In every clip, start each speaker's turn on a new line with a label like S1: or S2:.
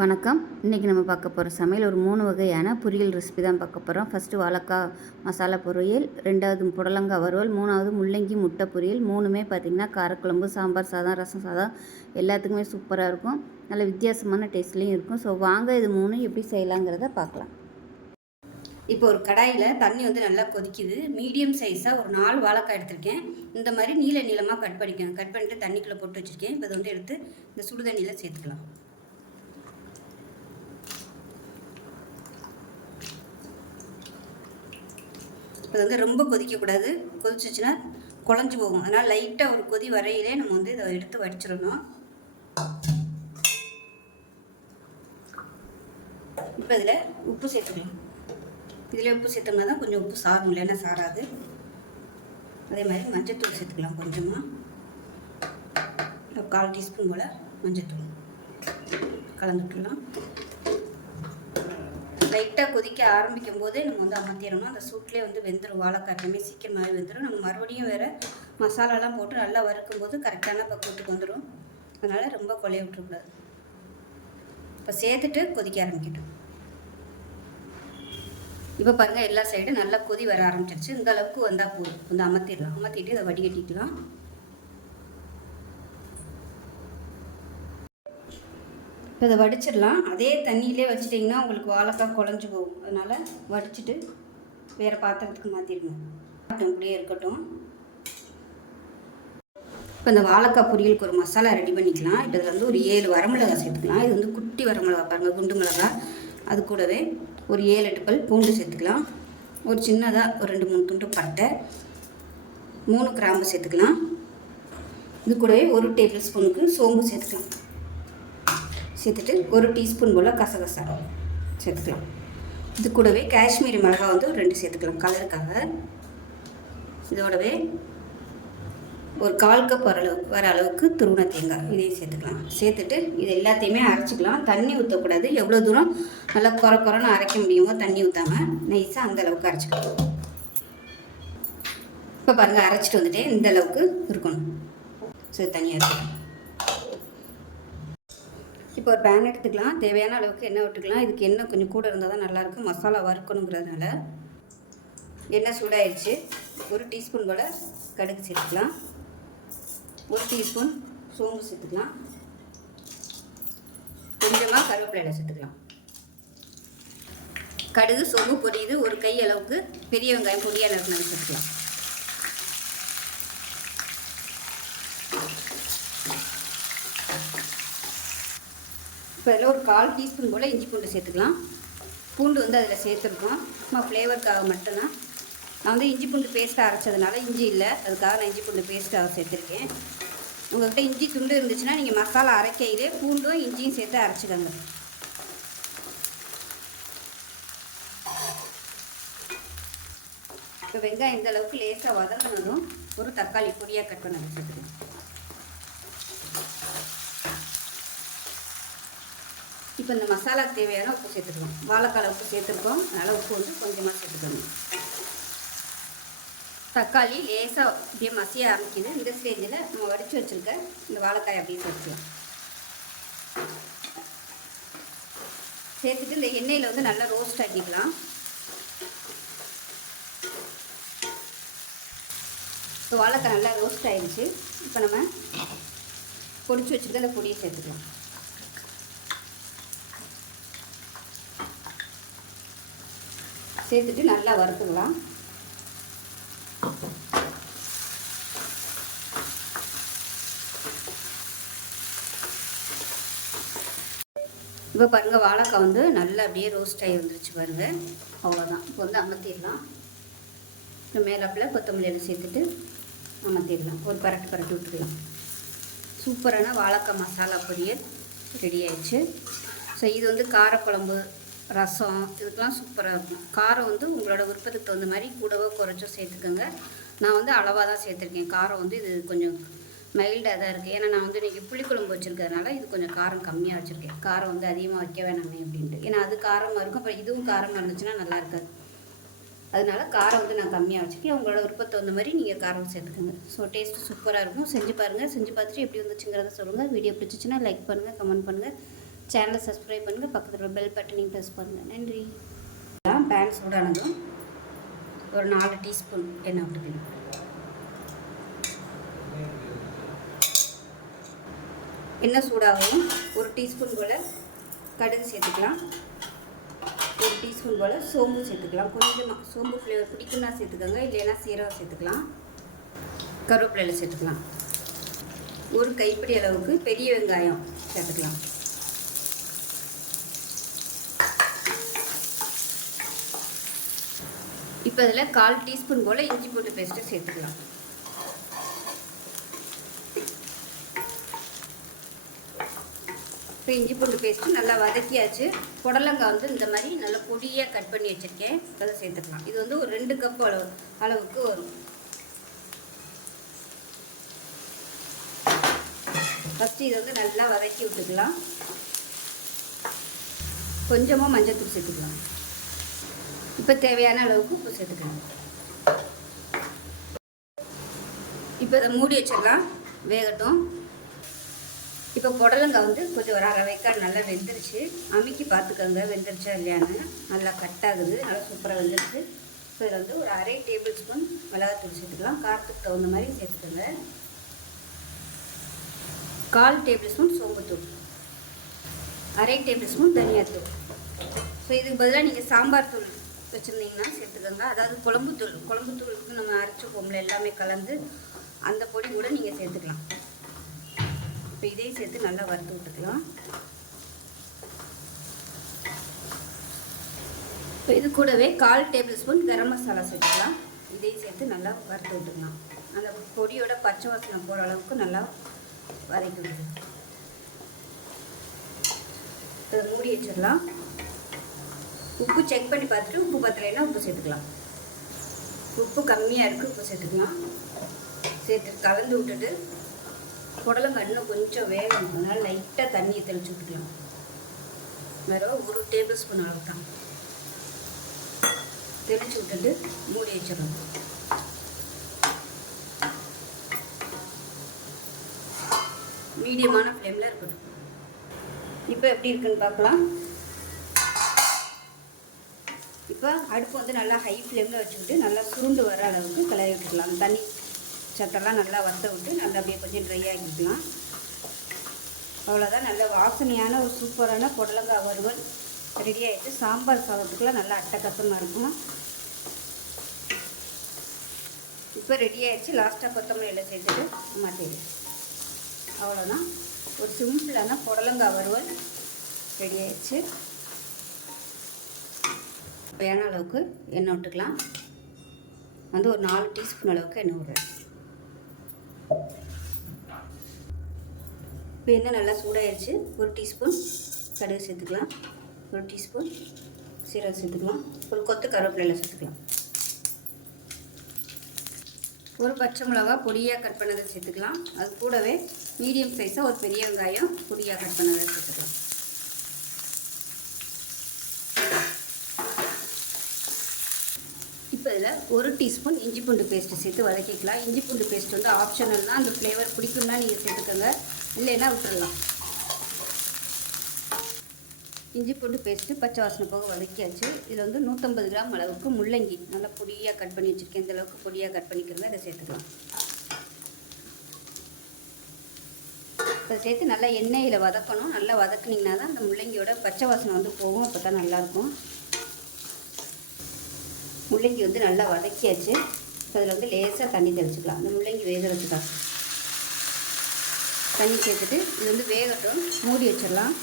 S1: வணக்கம். இன்றைக்கி நம்ம பார்க்க போகிற சமையல் ஒரு மூணு வகையான பொரியல் ரெசிபி தான் பார்க்க போகிறோம் ஃபஸ்ட்டு வாழைக்காய் மசாலா பொரியல் ரெண்டாவது புடலங்காய் வறுவல் மூணாவது முள்ளங்கி முட்டை பொரியல். மூணுமே பார்த்திங்கன்னா காரக்குழம்பு சாம்பார் சாதம் ரசம் சாதம். எல்லாத்துக்குமே சூப்பராக இருக்கும். நல்ல வித்தியாசமான டேஸ்ட்லேயும் இருக்கும். ஸோ வாங்க இது மூணு எப்படி செய்யலாங்கிறத பார்க்கலாம்.
S2: இப்போ ஒரு கடாயில் தண்ணி வந்து நல்லா கொதிக்குது. மீடியம் சைஸாக ஒரு நாலு வாழைக்காய் எடுத்திருக்கேன். இந்த மாதிரி நீல நீளமாக கட் பண்ணிக்கணும். கட் பண்ணிட்டு தண்ணிக்குள்ளே போட்டு வச்சுருக்கேன். இப்போ அதை வந்து எடுத்து இந்த சுடு தண்ணியில் சேர்த்துக்கலாம். இப்போ வந்து ரொம்ப கொதிக்கக்கூடாது. கொதிச்சிச்சுன்னா குழஞ்சி போகும். அதனால் லைட்டாக ஒரு கொதி வரையிலே நம்ம வந்து இதை எடுத்து வடிச்சிடணும். இப்போ இதில் உப்பு சேர்த்துக்கலாம் இதில் உப்பு சேர்த்தோம்னா தான் கொஞ்சம் உப்பு சாரும். இல்லைன்னா சாராது. அதே மாதிரி மஞ்சத்தூள் சேர்த்துக்கலாம் கொஞ்சமாக கால் டீஸ்பூன் போல் மஞ்சத்தூள். கலந்துட்டுலாம் லைட்டாக கொதிக்க ஆரம்பிக்கும் போதே நம்ம வந்து அமர்த்திடணும். அந்த சூட்லேயே வந்து வெந்துடும் வாழைக்காய் எப்பவுமே சீக்கிரமாகவே வெந்துடும் நம்ம மறுபடியும் வேறு மசாலாலாம் போட்டு நல்லா வறுக்கும் போது கரெக்டான பக்குவத்துக்கு வந்துடும் அதனால் ரொம்ப கொலைய விட்டுறக்கூடாது. இப்போ சேர்த்துட்டு கொதிக்க ஆரம்பிக்கட்டும். இப்போ பாருங்கள் எல்லா சைடும் நல்லா கொதி வர ஆரம்பிச்சிருச்சு. இந்த அளவுக்கு வந்தால் போதும். வந்து அமர்த்திடலாம். அமர்த்திட்டு இதை வடிகட்டிக்கலாம். இப்போ இதை வடிச்சிடலாம். அதே தண்ணியிலே வச்சிட்டிங்கன்னா உங்களுக்கு வாழைக்காய் குழஞ்சி போகும். அதனால் வடிச்சிட்டு வேறு பாத்திரத்துக்கு மாற்றிடணும் இப்படியே இருக்கட்டும். இப்போ இந்த வாழைக்காய் பொரியலுக்கு ஒரு மசாலா ரெடி பண்ணிக்கலாம். இப்போ இதில் வந்து ஒரு ஏழு வரமிளகாய் சேர்த்துக்கலாம். இது வந்து குட்டி வரமிளகாய் பாருங்கள் குண்டு மிளகாய் அது கூடவே ஒரு ஏழு எட்டு பல் பூண்டு சேர்த்துக்கலாம். ஒரு சின்னதாக ஒரு ரெண்டு மூணு துண்டு பட்டை. மூணு கிராம்பு சேர்த்துக்கலாம். இது கூடவே ஒரு டேபிள் ஸ்பூனுக்கு சோம்பு சேர்த்துக்கலாம். சேர்த்துட்டு ஒரு டீஸ்பூன் போல் கசகசா சேர்த்துக்கலாம். இது கூடவே காஷ்மீரி மிளகா வந்து ஒரு ரெண்டு சேர்த்துக்கலாம். கலருக்காக. இதோடவே ஒரு கால் கப் வர அளவுக்கு வர அளவுக்கு துருண தேங்காய் இதையும் சேர்த்துக்கலாம். சேர்த்துட்டு இது எல்லாத்தையுமே அரைச்சிக்கலாம். தண்ணி ஊற்றக்கூடாது எவ்வளோ தூரம் நல்லா குறை குறைன்னு அரைக்க முடியுமோ தண்ணி ஊற்றாமல் நைஸாக அந்த அளவுக்கு அரைச்சிக்கலாம். இப்போ பாருங்கள் அரைச்சிட்டு வந்துட்டே இந்த அளவுக்கு இருக்கணும். சரி தனியாக இருக்கணும் இப்போ ஒரு பேன் எடுத்துக்கலாம். தேவையான அளவுக்கு எண்ணெய் விட்டுக்கலாம். இதுக்கு எண்ணெய் கொஞ்சம் கூட இருந்தால் தான் நல்லாயிருக்கும். மசாலா வறுக்கணுங்கிறதுனால எண்ணெய் சூடாயிடுச்சு. ஒரு டீஸ்பூன் போல் கடுகு சேர்த்துக்கலாம். ஒரு டீஸ்பூன் சோம்பு சேர்த்துக்கலாம். கொஞ்சமாக கருவேப்பிலை சேர்த்துக்கலாம். கடுகு சோம்பு பொரியுது. ஒரு கை அளவுக்கு பெரிய வெங்காயம் பொடியாக நறுக்கணும் சேர்த்துக்கலாம். இப்போ இதில் ஒரு கால் டீஸ்பூன் போல் இஞ்சி பூண்டு சேர்த்துக்கலாம். பூண்டு வந்து அதில் சேர்த்துருக்கோம். சும்மா ஃப்ளேவருக்காக மட்டும்தான். நான் வந்து இஞ்சி பூண்டு பேஸ்ட்டாக அரைச்சதுனால இஞ்சி இல்லை. அதுக்காக நான் இஞ்சி பூண்டு பேஸ்ட்டாக சேர்த்துருக்கேன். உங்கள்கிட்ட இஞ்சி துண்டு இருந்துச்சுன்னா நீங்கள் மசாலா அரைக்கையிலே பூண்டும் இஞ்சியும் சேர்த்து அரைச்சிக்கோங்க. இப்போ வெங்காயம் இந்த அளவுக்கு லேசாக வதங்கினதும் ஒரு தக்காளி பொடியாக கட் பண்ண வச்சுருக்கேன் இப்போ இந்த மசாலாக்கு தேவையான உப்பு சேர்த்துக்கலாம் வாழைக்கால உப்பு சேர்த்துருக்கோம். அதனால் உப்பு வந்து கொஞ்சமாக சேர்த்துக்கணும். தக்காளி லேசாக அப்படியே மசிய ஆரம்பிக்குது. இந்த ஸ்டேஜில் நம்ம வடித்து வச்சுருக்க இந்த வாழைக்காய் அப்படியே சேர்த்துக்கலாம். சேர்த்துட்டு இந்த எண்ணெயில் வந்து நல்லா ரோஸ்ட் ஆக்கிக்கலாம். இப்போ வாழைக்காய் நல்லா ரோஸ்ட் ஆயிடுச்சு. இப்போ நம்ம பொடிச்சு வச்சுருக்க அந்த பொடியை சேர்த்துக்கலாம். சேர்த்துட்டு நல்லா வறுத்துக்கலாம். இப்போ பாருங்கள் வாழைக்காய் வந்து நல்லா அப்படியே ரோஸ்ட் ஆகி வந்துருச்சு பாருங்கள் அவ்வளோதான் இப்போ வந்து அமர்த்திடலாம். இப்போ மேலாப்பில் கொத்தமல்லியில் சேர்த்துட்டு அமர்த்திடலாம். ஒரு பரட்டு பரட்டி விட்டுக்கலாம். சூப்பரான வாழைக்காய் மசாலா பொரியல் ரெடி ஆயிடுச்சு. ஸோ இது வந்து காரக்குழம்பு ரசம் இதுக்கெலாம் சூப்பராக இருக்கும். காரம் வந்து உங்களோட விருப்பத்துக்கு தகுந்த மாதிரி கூடவோ குறைச்சோ சேர்த்துக்கோங்க. நான் வந்து அளவாக தான் சேர்த்துருக்கேன். காரம் வந்து இது கொஞ்சம் மைல்டாக தான் இருக்குது ஏன்னா நான் வந்து இன்றைக்கி புளிக்குழம்பு வச்சுருக்கிறதுனால இது கொஞ்சம் காரம் கம்மியாக வச்சுருக்கேன். காரம் வந்து அதிகமாக வைக்க வேணாமே அப்படின்ட்டு. ஏன்னா அது காரமாக இருக்கும். அப்புறம் இதுவும் காரமாக இருந்துச்சுன்னா நல்லா இருக்காது. அதனால காரம் வந்து நான் கம்மியாக வச்சுருக்கேன் உங்களோட விருப்பத்தை தகுந்த மாதிரி நீங்கள் காரம் சேர்த்துக்கோங்க. ஸோ டேஸ்ட்டு சூப்பராக இருக்கும். செஞ்சு பாருங்கள் செஞ்சு பார்த்துட்டு எப்படி வந்துச்சுங்கிறத சொல்லுங்கள் வீடியோ பிடிச்சிச்சின்னா லைக் பண்ணுங்கள் கமெண்ட் பண்ணுங்கள் சேனலை சப்ஸ்கிரைப் பண்ணுங்கள் பக்கத்தில் பெல் பட்டனையும் ப்ரெஸ் பண்ணுங்கள் நன்றி. பேன் சூடானதும் ஒரு நாலு டீஸ்பூன் எண்ணெய் விட்டுக்கணும் எண்ணெய் சூடாகவும் ஒரு டீஸ்பூன் போல் கடுகு சேர்த்துக்கலாம். ஒரு டீஸ்பூன் போல் சோம்பு சேர்த்துக்கலாம். கொஞ்சமாக சோம்பு ஃப்ளேவர் பிடிக்குன்னா சேர்த்துக்கோங்க இல்லைன்னா சீரகம் சேர்த்துக்கலாம். கருவேப்பிலையில் சேர்த்துக்கலாம். ஒரு கைப்பிடி அளவுக்கு பெரிய வெங்காயம் சேர்த்துக்கலாம். இப்போ இதில் கால் டீஸ்பூன் போல் இஞ்சி பூண்டு பேஸ்ட்டு சேர்த்துக்கலாம். இப்போ இஞ்சி பூண்டு பேஸ்ட்டு நல்லா வதக்கியாச்சு. புடலங்காய் வந்து இந்த மாதிரி நல்லா பொடியாக கட் பண்ணி வச்சுருக்கேன். அதை சேர்த்துக்கலாம். இது வந்து ஒரு ரெண்டு கப் அளவு அளவுக்கு வரும். ஃபஸ்ட்டு இதை வந்து நல்லா வதக்கி விட்டுக்கலாம். கொஞ்சமாக மஞ்சள் தூள் சேர்த்துக்கலாம். இப்போ தேவையான அளவுக்கு உப்பு சேர்த்துக்கணும். இப்போ இதை மூடி வச்சிடலாம். வேகட்டும். இப்போ புடலங்க வந்து கொஞ்சம் ஒரு அரை வைக்காடு நல்லா வெந்துருச்சு. அமுக்கி பார்த்துக்கோங்க. வெந்துருச்சா இல்லையான்னு. நல்லா கட் ஆகுது. நல்லா சூப்பராக வெந்துருச்சு. ஸோ இதில் வந்து ஒரு அரை டேபிள் ஸ்பூன் மிளகாத்தூள் சேர்த்துக்கலாம். காரத்துக்கு தகுந்த மாதிரி சேர்த்துக்கோங்க. கால் டேபிள் ஸ்பூன் சோம்புத்தூள். அரை டேபிள் ஸ்பூன் தனியாத்தூள். ஸோ இதுக்கு பதிலாக நீங்கள் சாம்பார் தூள் வச்சுருந்தீங்கன்னா சேர்த்துக்கோங்க. அதாவது குழம்புத்தூள் குழம்புத்தூளுக்கு நம்ம அரைச்சி எல்லாமே கலந்து அந்த பொடி கூட நீங்கள் சேர்த்துக்கலாம். இப்போ இதையும் சேர்த்து நல்லா வறுத்து விட்டுக்கலாம். இப்போ இது கூடவே கால் டேபிள் ஸ்பூன் கரம் மசாலா சேர்த்துக்கலாம். இதையும் சேர்த்து நல்லா வறுத்து விட்டுக்கலாம். அந்த பொடியோட பச்சை வாசனை போகிற அளவுக்கு நல்லா வதக்கி விட்டுக்கலாம். மூடி வச்சிடலாம். உப்பு செக் பண்ணி பார்த்துட்டு உப்பு பத்தலைன்னா உப்பு சேர்த்துக்கலாம். உப்பு கம்மியாக இருக்குது உப்பு சேர்த்துக்கலாம். சேர்த்து கலந்து விட்டுட்டு புடலங்காய் இன்னும் கொஞ்சம் வேகணும். அதனால் லைட்டாக தண்ணியை தெளிச்சு விட்டுக்கலாம். வேற ஒரு டேபிள் ஸ்பூன் அளவு தான் தெளிச்சு விட்டுட்டு மூடி வச்சிடணும். மீடியமான ஃப்ளேமில் இருக்கட்டும். இப்போ எப்படி இருக்குன்னு பார்க்கலாம். இப்போ அடுப்பு வந்து நல்லா ஹை ஃப்ளேமில் வச்சுக்கிட்டு நல்லா சுருண்டு வர அளவுக்கு கிளறி விட்டுக்கலாம். தண்ணி சத்தெல்லாம் நல்லா வத்த விட்டு நல்லா அப்படியே கொஞ்சம் ட்ரை ஆக்கிக்கலாம் அவ்வளோதான் நல்ல வாசனையான ஒரு சூப்பரான புடலங்காய் வறுவல் ரெடி ஆகிட்டு சாம்பார் சாதத்துக்குலாம் நல்லா அட்டக்கசமாக இருக்கும். இப்போ ரெடி ஆகிடுச்சு லாஸ்ட்டாக கொத்தமல்லி எல்லாம் சேர்த்துட்டு மாற்றிடு அவ்வளோதான் ஒரு சிம்பிளான புடலங்காய் வறுவல் ரெடி ஆகிடுச்சு வேண அளவுக்கு எண்ணெய் விட்டுக்கலாம்? வந்து ஒரு நாலு டீஸ்பூன் அளவுக்கு எண்ணெய் விடுறேன். இப்போ எண்ணெய் நல்லா சூடாயிருச்சு. ஒரு டீஸ்பூன் கடுகு சேர்த்துக்கலாம். ஒரு டீஸ்பூன் சீரகம் சேர்த்துக்கலாம். ஒரு கொத்து கருவேப்பிலையில் சேர்த்துக்கலாம். ஒரு பச்சை மிளகா பொடியாக கட் பண்ணதை சேர்த்துக்கலாம். அது கூடவே மீடியம் சைஸாக ஒரு பெரிய வெங்காயம் பொடியாக கட் பண்ணதை சேர்த்துக்கலாம். இப்போ இதில் ஒரு டீஸ்பூன் இஞ்சி பூண்டு பேஸ்ட்டு சேர்த்து வதக்கிக்கலாம். இஞ்சி பூண்டு பேஸ்ட் வந்து ஆப்ஷனல் தான் அந்த ஃப்ளேவர் பிடிக்கும்னா நீங்கள் சேர்த்துக்கோங்க. இல்லைன்னா விட்டுடலாம் இஞ்சி பூண்டு பேஸ்ட்டு பச்சை வாசனை போக வதக்கியாச்சு. இதில் வந்து நூற்றம்பது கிராம் அளவுக்கு முள்ளங்கி நல்லா பொடியாக கட் பண்ணி வச்சுருக்கேன். இந்த அளவுக்கு பொடியாக கட் பண்ணிக்கிறங்க இதை சேர்த்துக்கலாம். இப்போ சேர்த்து நல்லா எண்ணெயில் வதக்கணும். நல்லா வதக்குனிங்கன்னா தான் அந்த முள்ளங்கியோட பச்சை வாசனை வந்து போகும். அப்போ தான் நல்லாயிருக்கும். முள்ளங்கி வந்து நல்லா வதக்கியாச்சு. இப்போ அதில் வந்து லேசாக தண்ணி தெளிச்சுக்கலாம். அந்த முள்ளங்கி வேகிறதுக்காக. தண்ணி சேர்த்துட்டு இது வந்து வேகட்டும். மூடி வச்சிடலாம்.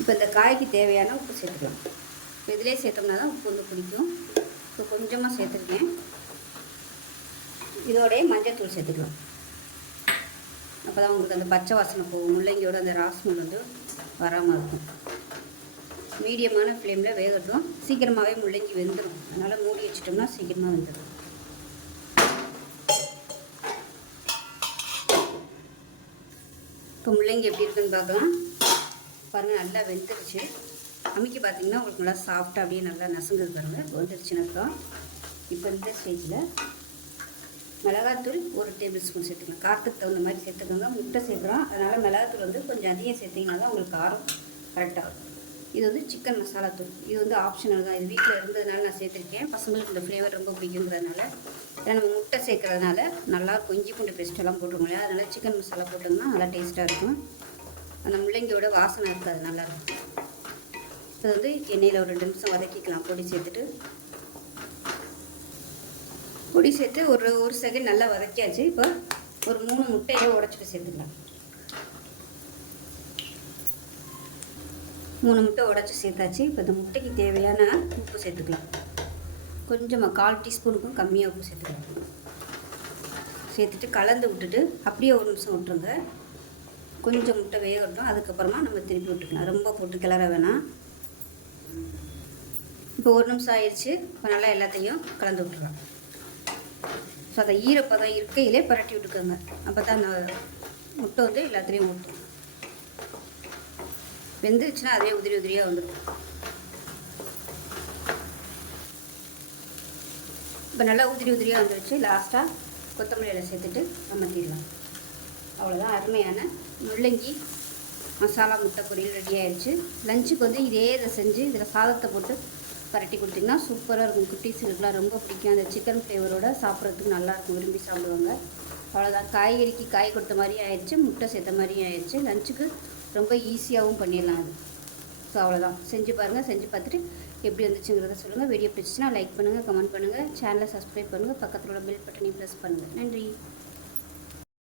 S2: இப்போ இந்த காய்க்கு தேவையான உப்பு சேர்த்துக்கலாம். இப்போ இதிலே சேர்த்தோம்னா தான் உப்பு வந்து பிடிக்கும் இப்போ கொஞ்சமாக சேர்த்துருக்கேன். இதோடய மஞ்சத்தூள் சேர்த்துக்கலாம். அப்போ தான் உங்களுக்கு அந்த பச்சை வாசனை போகும். முள்ளங்கியோட அந்த ராஸ்மல் வந்து வராமல் இருக்கும். மீடியமான ஃப்ளேமில் வேகட்டும். சீக்கிரமாகவே முள்ளங்கி வெந்துடும் அதனால் மூடி வச்சிட்டோம்னா சீக்கிரமாக வெந்துடும் இப்போ முள்ளங்கி எப்படி இருக்குன்னு பார்க்கலாம். பாருங்கள் நல்லா வெந்துருச்சு. அமுக்கி பார்த்தீங்கன்னா உங்களுக்கு நல்லா சாஃப்டாக அப்படியே நல்லா நசுங்குது பாருங்கள் வந்துருச்சுனாக்கா இப்போ இந்த ஸ்டேஜில் மிளகாத்தூள் ஒரு டேபிள் ஸ்பூன் சேர்த்துக்கலாம். காரத்துக்கு தகுந்த மாதிரி சேர்த்துக்கோங்க. முட்டை சேர்க்குறோம். அதனால் மிளகாத்தூள் வந்து கொஞ்சம் அதிகம் சேர்த்திங்கன்னா தான் உங்களுக்கு காரம் கரெக்டாக இருக்கும் இது வந்து சிக்கன் மசாலா தூள். இது வந்து ஆப்ஷனல் தான். இது வீட்டில் இருந்ததுனால நான் சேர்த்துருக்கேன். பசங்களுக்கு இந்த ஃப்ளேவர் ரொம்ப பிடிக்குங்கிறதுனால ஏன்னா நம்ம முட்டை சேர்க்கறதுனால நல்லா கொஞ்சி பூண்டு பேஸ்ட்டெல்லாம் போட்டுருவோம் இல்லையா அதனால் சிக்கன் மசாலா போட்டோம்னா நல்லா டேஸ்ட்டாக இருக்கும். அந்த முள்ளங்கியோட வாசனை இருக்காது நல்லாயிருக்கும் இப்போ வந்து எண்ணெயில் ஒரு ரெண்டு நிமிஷம் வதக்கிக்கலாம். பொடி சேர்த்துட்டு. பொடி சேர்த்து ஒரு ஒரு செகண்ட் நல்லா வதக்கியாச்சு. இப்போ ஒரு மூணு முட்டையை உடச்சிட்டு சேர்த்துக்கலாம். மூணு முட்டை உடச்சி சேர்த்தாச்சு. இப்போ இந்த முட்டைக்கு தேவையான உப்பு சேர்த்துக்கலாம். கொஞ்சமாக கால் டீஸ்பூனுக்கும் கம்மியாக உப்பு சேர்த்துக்கலாம். சேர்த்துட்டு கலந்து விட்டுட்டு அப்படியே ஒரு நிமிஷம் விட்டுருங்க. கொஞ்சம் முட்டை வேக விட்டோம். அதுக்கப்புறமா நம்ம திருப்பி விட்டுக்கலாம். ரொம்ப போட்டு கிளற வேணாம். இப்போ ஒரு நிமிஷம் ஆயிடுச்சு. இப்போ நல்லா எல்லாத்தையும் கலந்து விட்டுறலாம். ஸோ அதை ஈரப்பதம் இருக்கையிலே பரட்டி விட்டுக்கோங்க. அப்போ தான் அந்த முட்டை வந்து எல்லாத்துலேயும் ஊட்டும் வெந்துருச்சுன்னா அதே உதிரி உதிரியாக வந்துடும் இப்போ நல்லா உதிரி உதிரியாக வந்துருச்சு. லாஸ்ட்டாக கொத்தமல்லி இலை சேர்த்துட்டு அமர்த்திடலாம் அவ்வளோதான் அருமையான முள்ளங்கி மசாலா முட்டை பொரியல் ரெடி ஆயிடுச்சு லஞ்சுக்கு வந்து இதே இதை செஞ்சு இதில் சாதத்தை போட்டு பரட்டி கொடுத்தீங்கன்னா சூப்பராக இருக்கும். குட்டீஸுங்களுக்குலாம் ரொம்ப பிடிக்கும். அந்த சிக்கன் ஃப்ளேவரோட சாப்பிட்றதுக்கு நல்லாயிருக்கும் விரும்பி சாப்பிடுவாங்க. அவ்வளோதான் காய்கறிக்கு காய் கொடுத்த மாதிரி ஆயிடுச்சு முட்டை சேர்த்த மாதிரியும் ஆயிடுச்சு லஞ்சுக்கு ரொம்ப ஈஸியாகவும் பண்ணிடலாம் அது. ஸோ அவ்வளோதான் செஞ்சு பாருங்கள் செஞ்சு பார்த்துட்டு எப்படி வந்துச்சுங்கிறத சொல்லுங்கள் வீடியோ பிடிச்சிச்சுன்னா லைக் பண்ணுங்கள் கமெண்ட் பண்ணுங்கள் சேனலை சப்ஸ்கிரைப் பண்ணுங்கள் பக்கத்தில் உள்ள பெல் பட்டனையும் ப்ரெஸ் பண்ணுங்கள் நன்றி.